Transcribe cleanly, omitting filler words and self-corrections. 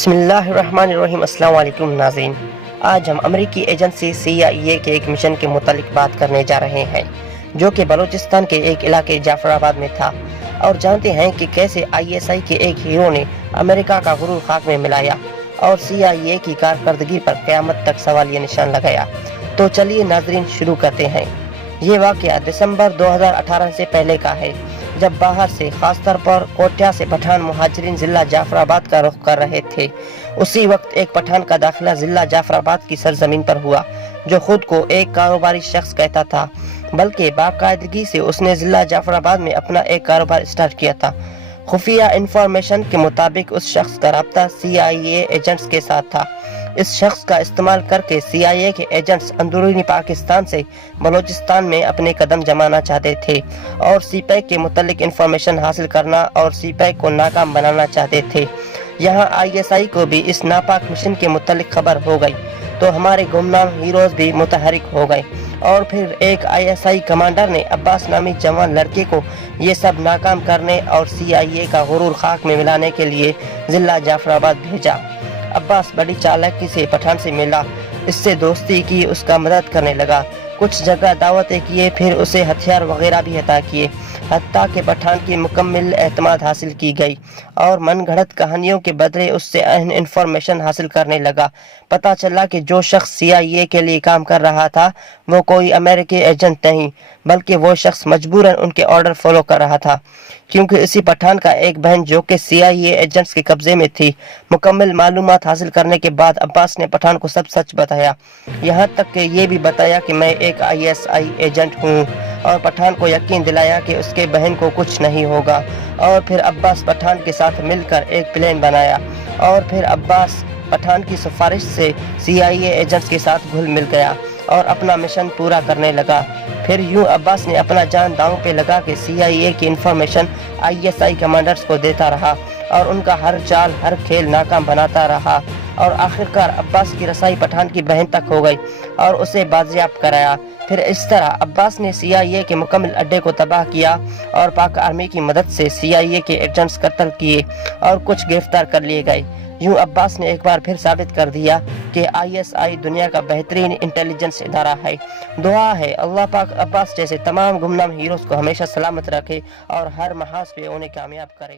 بسم اللہ الرحمن الرحیم۔ السلام علیکم ناظرین، آج ہم امریکی ایجنسی CIA کے ایک مشن کے متعلق بات کرنے جا رہے ہیں جو کہ بلوچستان کے ایک علاقے جعفر آباد میں تھا، اور جانتے ہیں کہ کیسے ISI کے ایک ہیرو نے امریکہ کا غرور خاک میں ملایا اور CIA کی کارکردگی پر قیامت تک سوالیہ نشان لگایا۔ تو چلیے ناظرین شروع کرتے ہیں۔ یہ واقعہ دسمبر 2018 سے پہلے کا ہے، جب باہر سے خاص طور پر کوٹیا سے پٹھان مہاجرین ضلع جعفر آباد کا رخ کر رہے تھے۔ اسی وقت ایک پٹھان کا داخلہ ضلع جعفر آباد کی سرزمین پر ہوا، جو خود کو ایک کاروباری شخص کہتا تھا، بلکہ باقاعدگی سے اس نے ضلع جعفر آباد میں اپنا ایک کاروبار اسٹارٹ کیا تھا۔ خفیہ انفارمیشن کے مطابق اس شخص کا رابطہ CIA ایجنٹس کے ساتھ تھا۔ اس شخص کا استعمال کر کے CIA کے ایجنٹس اندرونی پاکستان سے بلوچستان میں اپنے قدم جمانا چاہتے تھے اور سی پیک کے متعلق انفارمیشن حاصل کرنا اور سی پیک کو ناکام بنانا چاہتے تھے۔ یہاں ISI کو بھی اس ناپاک مشن کے متعلق خبر ہو گئی تو ہمارے گمنام ہیروز بھی متحرک ہو گئے، اور پھر ایک ISI کمانڈر نے عباس نامی جوان لڑکے کو یہ سب ناکام کرنے اور CIA کا غرور خاک میں ملانے کے لیے ضلع جعفر آباد بھیجا۔ عباس بڑی چالاکی سے پٹھان سے ملا، اس سے دوستی کی، اس کا مدد کرنے لگا، کچھ جگہ دعوتیں کیے، پھر اسے ہتھیار وغیرہ بھی عطا کیے، حتیٰ کہ پٹھان کی مکمل اعتماد حاصل کی گئی اور من گھڑت کہانیوں کے بدلے اس سے اہم انفارمیشن حاصل کرنے لگا۔ پتہ چلا کہ جو شخص CIA کے لیے کام کر رہا تھا وہ کوئی امریکی ایجنٹ نہیں، بلکہ وہ شخص مجبوراً ان کے آرڈر فالو کر رہا تھا، کیونکہ اسی پٹھان کا ایک بہن جو کہ CIA ایجنٹس کے قبضے میں تھی۔ مکمل معلومات حاصل کرنے کے بعد عباس نے پٹھان کو سب سچ بتایا، یہاں تک کہ یہ بھی بتایا کہ میں ایک ISI ایجنٹ ہوں، اور پٹھان کو یقین دلایا کہ اس کے بہن کو کچھ نہیں ہوگا۔ اور پھر عباس پٹھان کے ساتھ مل کر ایک پلان بنایا، اور پھر عباس پٹھان کی سفارش سے CIA ایجنٹس کے ساتھ گھل مل گیا اور اپنا مشن پورا کرنے لگا۔ پھر یوں عباس نے اپنا جان داؤں پہ لگا کہ CIA کی انفارمیشن ISI کمانڈرز کو دیتا رہا اور ان کا ہر چال ہر کھیل ناکام بناتا رہا، اور آخرکار عباس کی رسائی پٹھان کی بہن تک ہو گئی اور اسے بازیاب کرایا۔ پھر اس طرح عباس نے CIA کے مکمل اڈے کو تباہ کیا اور پاک آرمی کی مدد سے CIA کے ایجنٹس قتل کیے اور کچھ گرفتار کر لیے گئے۔ یوں عباس نے ایک بار پھر ثابت کر دیا کہ ISI دنیا کا بہترین انٹیلیجنس ادارہ ہے۔ دعا ہے اللہ پاک عباس جیسے تمام گمنام ہیروز کو ہمیشہ سلامت رکھے اور ہر محاذ پہ انہیں کامیاب کرے۔